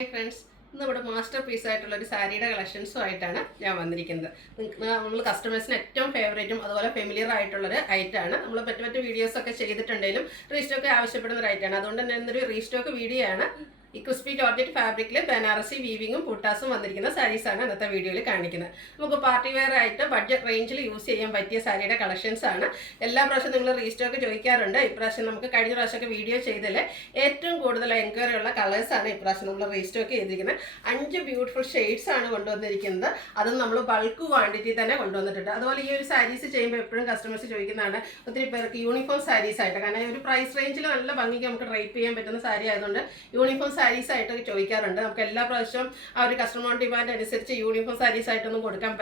Hi friends, നമ്മുടെ master piece ആയിട്ടുള്ള ഒരു സാരിയുടെ കളക്ഷൻസുമായിട്ടാണ് ഞാൻ വന്നിരിക്കുന്നത്. നമ്മൾ കസ്റ്റമേഴ്സിന് ഏറ്റവും ഫേവറേറ്റും അതുപോലെ ഫെമിലിയർ ആയിട്ടുള്ളൊരു ഐറ്റമാണ്. നമ്മൾ മറ്റു വീഡിയോസ് ഒക്കെ ചെയ്തിട്ടുണ്ടെങ്കിലും റീസ്റ്റോക്ക് ആവശ്യപ്പെടുന്ന ഒരു ഐറ്റമാണ്. അതുകൊണ്ട് തന്നെ ഇന്നൊരു റീസ്റ്റോക്ക് വീഡിയോ ആണ്. ഈ ക്രിസ്പി ജോർജറ്റ് ഫാബ്രിക്കിൽ ബനാറസി വീവിങ്ങും പുട്ടാസും വന്നിരിക്കുന്ന സാരീസാണ് ഇന്നത്തെ വീഡിയോയിൽ കാണിക്കുന്നത്. നമുക്ക് പാർട്ടി വെയർ ആയിട്ട് ബഡ്ജറ്റ് റേഞ്ചിൽ യൂസ് ചെയ്യാൻ പറ്റിയ സാരിയുടെ കളക്ഷൻസ് ആണ്. എല്ലാ പ്രാവശ്യം നിങ്ങൾ റീസ്റ്റോക്ക് ചോദിക്കാറുണ്ട്. ഇപ്രാവശ്യം നമുക്ക് കഴിഞ്ഞ പ്രാവശ്യമൊക്കെ വീഡിയോ ചെയ്തതിൽ ഏറ്റവും കൂടുതൽ എൻക്വയറി ഉള്ള കളേഴ്സാണ് ഇപ്രാവശ്യം നമ്മൾ റീസ്റ്റോക്ക് ചെയ്തിരിക്കുന്നത്. 5 ബ്യൂട്ടിഫുൾ ഷെയ്ഡ്സ് ആണ് കൊണ്ടുവന്നിരിക്കുന്നത്. അതും നമ്മൾ ബൾക്ക് ക്വാണ്ടിറ്റി തന്നെ കൊണ്ടുവന്നിട്ടുണ്ട്. അതുപോലെ ഈ ഒരു സാരീസ് ചെയ്യുമ്പോൾ എപ്പോഴും കസ്റ്റമേഴ്സ് ചോദിക്കുന്നതാണ് ഒത്തിരി പേർക്ക് യൂണിഫോം സാരീസ് ആയിട്ട്. കാരണം ഒരു പ്രൈസ് റേഞ്ചിൽ നല്ല ഭംഗിക്ക് നമുക്ക് ഡ്രൈപ്പ് ചെയ്യാൻ പറ്റുന്ന സാരി ആയതുകൊണ്ട് യൂണിഫോം സാരീസ് ആയിട്ടൊക്കെ ചോദിക്കാറുണ്ട്. നമുക്ക് എല്ലാ പ്രാവശ്യം ആ ഒരു കസ്റ്റമർ ഡിമാൻഡ് അനുസരിച്ച് യൂണിഫോം സാരീസ് ആയിട്ടൊന്നും കൊടുക്കാൻ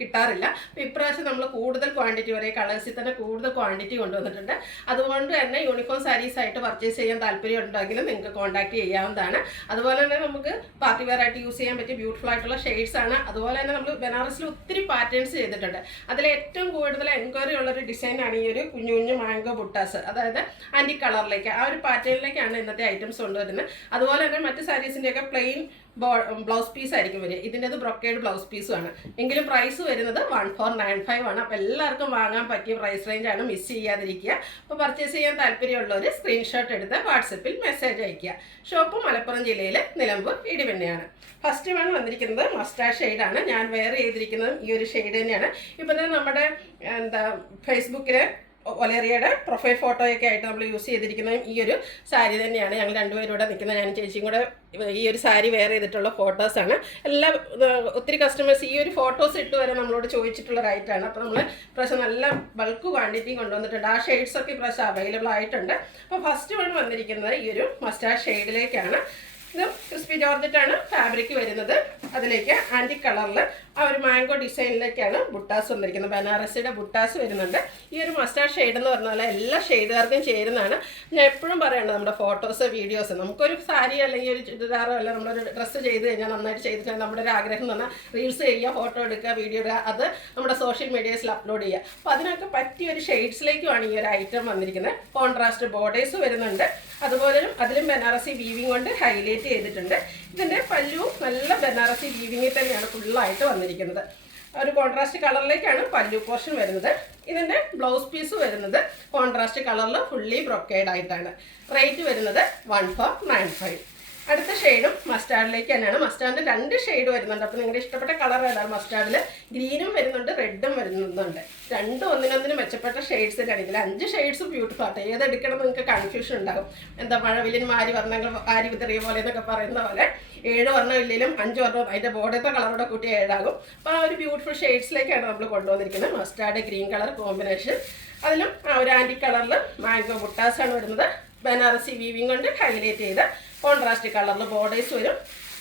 കിട്ടാറില്ല. അപ്പോൾ ഇപ്രാവശ്യം നമ്മൾ കൂടുതൽ ക്വാണ്ടിറ്റി ഒരേ കളേഴ്സിൽ തന്നെ കൂടുതൽ ക്വാണ്ടിറ്റി കൊണ്ടുവന്നിട്ടുണ്ട്. അതുകൊണ്ട് തന്നെ യൂണിഫോം സാരീസ് ആയിട്ട് പർച്ചേസ് ചെയ്യാൻ താല്പര്യം ഉണ്ടെങ്കിലും നിങ്ങൾക്ക് കോൺടാക്ട് ചെയ്യാവുന്നതാണ്. അതുപോലെ തന്നെ നമുക്ക് പാർട്ടി വെയർ ആയിട്ട് യൂസ് ചെയ്യാൻ പറ്റിയ ബ്യൂട്ടിഫുൾ ആയിട്ടുള്ള ഷെയ്ഡ്സ് ആണ്. അതുപോലെ തന്നെ നമ്മൾ ബനാറസിൽ ഒത്തിരി പാറ്റേൺസ് ചെയ്തിട്ടുണ്ട്. അതിൽ ഏറ്റവും കൂടുതൽ എൻക്വയറി ഉള്ളൊരു ഡിസൈനാണ് ഈ ഒരു കുഞ്ഞു കുഞ്ഞു മാംഗോ ബുട്ടാസ്, അതായത് ആൻറ്റി കളറിലേക്ക് ആ ഒരു പാറ്റേണിലേക്കാണ് ഇന്നത്തെ ഐറ്റംസ് കൊണ്ടുവരുന്നത്. അതുപോലെ തന്നെ മറ്റ് സാരീസിൻ്റെയൊക്കെ പ്ലെയിൻ ബ്ലൗസ് പീസ് ആയിരിക്കും വരിക. ഇതിൻ്റെത് ബ്രൊക്കേഡ് ബ്ലൗസ് പീസും ആണ്. എങ്കിലും പ്രൈസ് വരുന്നത് 1495 ആണ്. അപ്പോൾ എല്ലാവർക്കും വാങ്ങാൻ പറ്റിയ പ്രൈസ് റേഞ്ചാണ്, മിസ് ചെയ്യാതിരിക്കുക. അപ്പോൾ പർച്ചേസ് ചെയ്യാൻ താല്പര്യമുള്ളവർ സ്ക്രീൻഷോട്ട് എടുത്ത് വാട്സപ്പിൽ മെസ്സേജ് അയയ്ക്കുക. ഷോപ്പ് മലപ്പുറം ജില്ലയിൽ നിലമ്പൂർ ഇടിവെണ്ണയാണ്. ഫസ്റ്റ് വൺ വന്നിരിക്കുന്നത് മസ്റ്റാർഡ് ഷെയ്ഡാണ്. ഞാൻ വെയർ ചെയ്തിരിക്കുന്നതും ഈ ഒരു ഷെയ്ഡ് തന്നെയാണ്. ഇപ്പം തന്നെ നമ്മുടെ ഫേസ്ബുക്കിൽ ഒലേറിയയുടെ പ്രൊഫൈൽ ഫോട്ടോയൊക്കെ ആയിട്ട് നമ്മൾ യൂസ് ചെയ്തിരിക്കുന്നതും ഈ ഒരു സാരി തന്നെയാണ്. ഞങ്ങൾ രണ്ടുപേരും കൂടെ നിൽക്കുന്ന ഞാനും ചേച്ചിയും കൂടെ ഈ ഒരു സാരി വെയർ ചെയ്തിട്ടുള്ള ഫോട്ടോസാണ്. ഒത്തിരി കസ്റ്റമേഴ്സ് ഈ ഒരു ഫോട്ടോസ് ഇട്ട് വരെ നമ്മളോട് ചോദിച്ചിട്ടുള്ള റൈറ്റാണ്. അപ്പോൾ നമ്മൾ ഇപ്രാവശ്യം നല്ല ബൾക്ക് ക്വാണ്ടിറ്റി കൊണ്ടുവന്നിട്ടുണ്ട്. ആ ഷെയ്ഡ്സൊക്കെ ഇപ്രാവശ്യം അവൈലബിൾ ആയിട്ടുണ്ട്. അപ്പോൾ ഫസ്റ്റ് വൺ വന്നിരിക്കുന്നത് ഈ ഒരു മസ്റ്റാർഡ് ഷെയ്ഡിലേക്കാണ്. ഇത് ക്രിസ്പി ജോർജറ്റാണ് ഫാബ്രിക് വരുന്നത്. അതിലേക്ക് ആൻറ്റി കളറിൽ ആ ഒരു മാംഗോ ഡിസൈനിലേക്കാണ് ബുട്ടാസ് വന്നിരിക്കുന്നത്. ബനാറസിയുടെ ബുട്ടാസ് വരുന്നുണ്ട്. ഈ ഒരു മസ്റ്റാർഡ് ഷെയ്ഡ് എന്ന് പറഞ്ഞാൽ എല്ലാ ഷെയ്ഡുകാർക്കും ചേരുന്നതാണ്. ഞാൻ എപ്പോഴും പറയണം, നമ്മുടെ ഫോട്ടോസ് വീഡിയോസ് നമുക്കൊരു സാരി അല്ലെങ്കിൽ ഒരു ചുരിദാറോ അല്ല നമ്മളൊരു ഡ്രസ്സ് ചെയ്ത് കഴിഞ്ഞാൽ നന്നായിട്ട് ചെയ്തിട്ട് നമ്മുടെ ഒരു ആഗ്രഹം എന്ന് പറഞ്ഞാൽ റീൽസ് ചെയ്യുക, ഫോട്ടോ എടുക്കുക, വീഡിയോ ഇടുക, അത് നമ്മുടെ സോഷ്യൽ മീഡിയസിൽ അപ്ലോഡ് ചെയ്യുക. അപ്പോൾ അതിനൊക്കെ പറ്റിയ ഒരു ഷെയ്ഡ്സിലേക്കുമാണ് ഈ ഒരു ഐറ്റം വന്നിരിക്കുന്നത്. കോൺട്രാസ്റ്റ് ബോർഡേഴ്സ് വരുന്നുണ്ട്. അതുപോലെ അതിലും ബനാറസി വീവിങ് കൊണ്ട് ഹൈലൈറ്റ് ചെയ്തിട്ടുണ്ട്. ഇതിൻ്റെ പല്ലു നല്ല ബനാറസി വീവിങ്ങിൽ തന്നെയാണ് ഫുള്ളായിട്ട് വന്നിരിക്കുന്നത്. ഒരു കോൺട്രാസ്റ്റ് കളറിലേക്കാണ് പല്ലു പോർഷൻ വരുന്നത്. ഇതിൻ്റെ ബ്ലൗസ് പീസ് വരുന്നത് കോൺട്രാസ്റ്റ് കളറിൽ ഫുള്ളി ബ്രൊക്കേഡ് ആയിട്ടാണ്. റേറ്റ് വരുന്നത് 1495. അടുത്ത ഷെയ്ഡും മസ്റ്റാർഡിലേക്ക് തന്നെയാണ്. മസ്റ്റാർഡിൽ 2 ഷെയ്ഡ് വരുന്നുണ്ട്. അപ്പോൾ നിങ്ങളുടെ ഇഷ്ടപ്പെട്ട കളർ ഏതാണ്? മസ്റ്റാർഡിൽ ഗ്രീനും വരുന്നുണ്ട്, റെഡും വരുന്നുണ്ട്. രണ്ടും ഒന്നിനൊന്നിന് മെച്ചപ്പെട്ട ഷെയ്ഡ്സ് തന്നെയാണ്. ഇതിൽ 5 ഷെയ്ഡ്സും ബ്യൂട്ടിഫുൾ ആയിട്ട് ഏതെടുക്കണം നിങ്ങൾക്ക് കൺഫ്യൂഷൻ ഉണ്ടാകും. എന്താ മഴവില്ലിന് മാരി വർണ്ണങ്ങൾ ആരി വിതറിയ പോലെ എന്നൊക്കെ പറയുന്ന പോലെ 7 വർണ്ണമില്ലെങ്കിലും 5 വർണ്ണം അതിൻ്റെ ബോർഡത്തെ കളറോടെ കൂട്ടി 7 ആകും. അപ്പോൾ ആ ഒരു ബ്യൂട്ടിഫുൾ ഷെയ്ഡ്സിലേക്കാണ് നമ്മൾ കൊണ്ടുവന്നിരിക്കുന്നത്. Mustard green colour combination. അതിലും ആ ഒരു ആൻറ്റി കളറിൽ മാംഗോ ബുട്ടാസാണ് വരുന്നത്. ബനാറസി വീവിങ് കൊണ്ട് ഹൈലൈറ്റ് ചെയ്ത് കോൺട്രാസ്റ്റ് കളറിൽ ബോർഡേഴ്സ് വരും.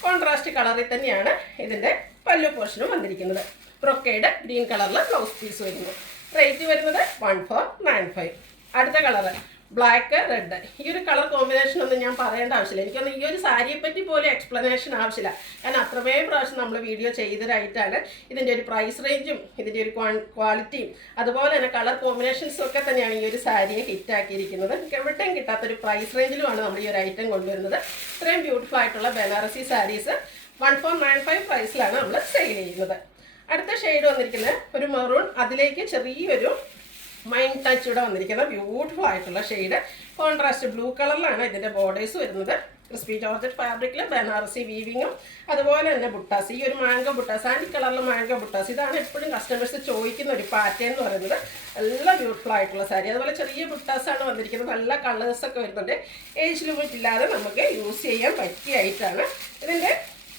കോൺട്രാസ്റ്റ് കളറിൽ തന്നെയാണ് ഇതിൻ്റെ പല്ലു പോർഷനും വന്നിരിക്കുന്നത്. ബ്രൊക്കേഡ് ഗ്രീൻ കളറിൽ ബ്ലൗസ് പീസ് വരുന്നു. റേറ്റ് വരുന്നത് 1495. അടുത്ത കളറ് ബ്ലാക്ക് റെഡ്. ഈ ഒരു കളർ കോമ്പിനേഷൻ ഒന്നും ഞാൻ പറയേണ്ട ആവശ്യമില്ല. എനിക്കൊന്നും ഈ ഒരു സാരിയെ പറ്റി പോലും എക്സ്പ്ലനേഷൻ ആവശ്യമില്ല. കാരണം അത്രമേം പ്രാവശ്യം നമ്മൾ വീഡിയോ ചെയ്തതായിട്ടാണ്. ഇതിൻ്റെ ഒരു പ്രൈസ് റേഞ്ചും ഇതിൻ്റെ ഒരു ക്വാളിറ്റിയും അതുപോലെ തന്നെ കളർ കോമ്പിനേഷൻസും ഒക്കെ തന്നെയാണ് ഈ ഒരു സാരിയെ ഹിറ്റാക്കിയിരിക്കുന്നത്. എവിടെയും കിട്ടാത്തൊരു പ്രൈസ് റേഞ്ചിലുമാണ് നമ്മൾ ഈ ഒരു ഐറ്റം കൊണ്ടുവരുന്നത്. ഇത്രയും ബ്യൂട്ടിഫുൾ ആയിട്ടുള്ള ബനാറസി സാരീസ് 1495 പ്രൈസിലാണ് നമ്മൾ സെയിൽ ചെയ്യുന്നത്. അടുത്ത ഷെയ്ഡ് വന്നിരിക്കുന്നത് ഒരു മെറൂൺ, അതിലേക്ക് ചെറിയൊരു മൈൻഡ് ടച്ച് ഇവിടെ വന്നിരിക്കുന്നത് ബ്യൂട്ടിഫുൾ ആയിട്ടുള്ള ഷെയ്ഡ്. കോൺട്രാസ്റ്റ് ബ്ലൂ കളറിലാണ് ഇതിൻ്റെ ബോർഡേഴ്സ് വരുന്നത്. ക്രിസ്പി ജോർജറ്റ് ഫാബ്രിക്കിൽ ബനാറസി വീവിങ്ങും അതുപോലെ തന്നെ ബുട്ടാസ്. ഈ ഒരു മാംഗോ ബുട്ടാസ്, ആൻറ്റി കളറിൽ മാംഗോ ബുട്ടാസ്, ഇതാണ് എപ്പോഴും കസ്റ്റമേഴ്സ് ചോദിക്കുന്ന ഒരു പാറ്റേൺ എന്ന് പറയുന്നത്. നല്ല ബ്യൂട്ടിഫുൾ ആയിട്ടുള്ള സാരി. അതുപോലെ ചെറിയ ബുട്ടാസാണ് വന്നിരിക്കുന്നത്. നല്ല കളേഴ്സൊക്കെ വരുന്നുണ്ട്. ഏജ് ലിമിറ്റ് ഇല്ലാതെ നമുക്ക് യൂസ് ചെയ്യാൻ പറ്റിയ ഐറ്റാണ്. ഇതിൻ്റെ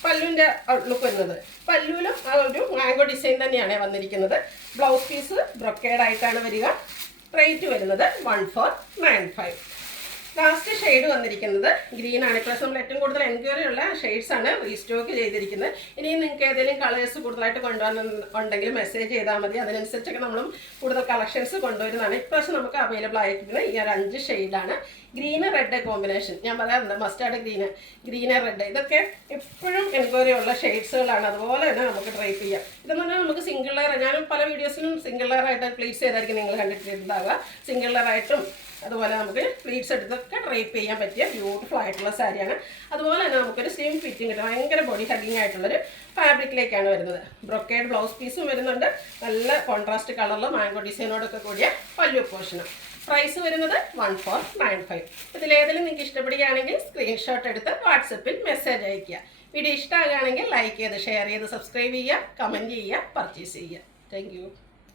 പല്ലുവിൻ്റെ ഔട്ട്ലുക്ക് വരുന്നത്. പല്ലുവിലും ആ ഒരു മാംഗോ ഡിസൈൻ തന്നെയാണ് വന്നിരിക്കുന്നത്. ബ്ലൗസ് പീസ് ബ്രൊക്കേഡ് ആയിട്ടാണ് വരിക. റേറ്റ് വരുന്നത് 1495. ലാസ്റ്റ് ഷെയ്ഡ് വന്നിരിക്കുന്നത് ഗ്രീൻ ആണ്. ഇപ്രാവശ്യം നമ്മൾ ഏറ്റവും കൂടുതൽ എൻക്വയറി ഉള്ള ഷെയ്ഡ്സ് ആണ് റീസ്റ്റോക്ക് ചെയ്തിരിക്കുന്നത്. ഇനിയും നിങ്ങൾക്ക് ഏതെങ്കിലും കളേഴ്സ് കൂടുതലായിട്ട് കൊണ്ടുവന്നുണ്ടെങ്കിൽ മെസ്സേജ് ചെയ്താൽ മതി. അതിനനുസരിച്ചൊക്കെ നമ്മളും കൂടുതൽ കളക്ഷൻസ് കൊണ്ടുവരുന്നതാണ്. ഇപ്രാവശ്യം നമുക്ക് അവൈലബിൾ ആയിരിക്കുന്നത് ഈ 5 ഷെയ്ഡാണ്. ഗ്രീന് റെഡ് കോമ്പിനേഷൻ ഞാൻ പറയാറുണ്ട്. മസ്റ്റാർഡ് ഗ്രീന് റെഡ്, ഇതൊക്കെ എപ്പോഴും എൻക്വയറി ഉള്ള ഷെയ്ഡ്സുകളാണ്. അതുപോലെ തന്നെ നമുക്ക് ഡ്രൈപ്പ് ചെയ്യാം. ഇതെന്ന് പറഞ്ഞാൽ നമുക്ക് സിംഗിൾ ലെയർ, ഞാൻ പല വീഡിയോസിലും സിംഗിൾ ലെയർ ആയിട്ട് പ്ലേസ് ചെയ്തായിരിക്കും നിങ്ങൾ കണ്ടിട്ടുണ്ടാവുക. സിംഗിൾ ലെയർ ആയിട്ടും അതുപോലെ നമുക്ക് പ്ലീറ്റ്സ് എടുത്തൊക്കെ ഡ്രൈപ്പ് ചെയ്യാൻ പറ്റിയ ബ്യൂട്ടിഫുൾ ആയിട്ടുള്ള സാരിയാണ്. അതുപോലെ തന്നെ നമുക്കൊരു സ്ലിം ഫിറ്റിംഗ് കിട്ടും, ഭയങ്കര ബോഡി ഹഗ്ഗിങ് ആയിട്ടുള്ളൊരു ഫാബ്രിക്കിലേക്കാണ് വരുന്നത്. ബ്രൊക്കേഡ് ബ്ലൗസ് പീസും വരുന്നുണ്ട്, നല്ല കോൺട്രാസ്റ്റ് കളറിൽ മാംഗോ ഡിസൈനോടൊക്കെ കൂടിയ പല്ലു പോർഷനും. പ്രൈസ് വരുന്നത് 1495. ഇതിലേതെങ്കിലും നിങ്ങൾക്ക് ഇഷ്ടപ്പെടുകയാണെങ്കിൽ സ്ക്രീൻഷോട്ട് എടുത്ത് വാട്സപ്പിൽ മെസ്സേജ് അയയ്ക്കുക. വീഡിയോ ഇഷ്ടമാകുകയാണെങ്കിൽ ലൈക്ക് ചെയ്ത് ഷെയർ ചെയ്ത് സബ്സ്ക്രൈബ് ചെയ്യുക, കമൻറ്റ് ചെയ്യുക, പർച്ചേസ് ചെയ്യുക. Thank you.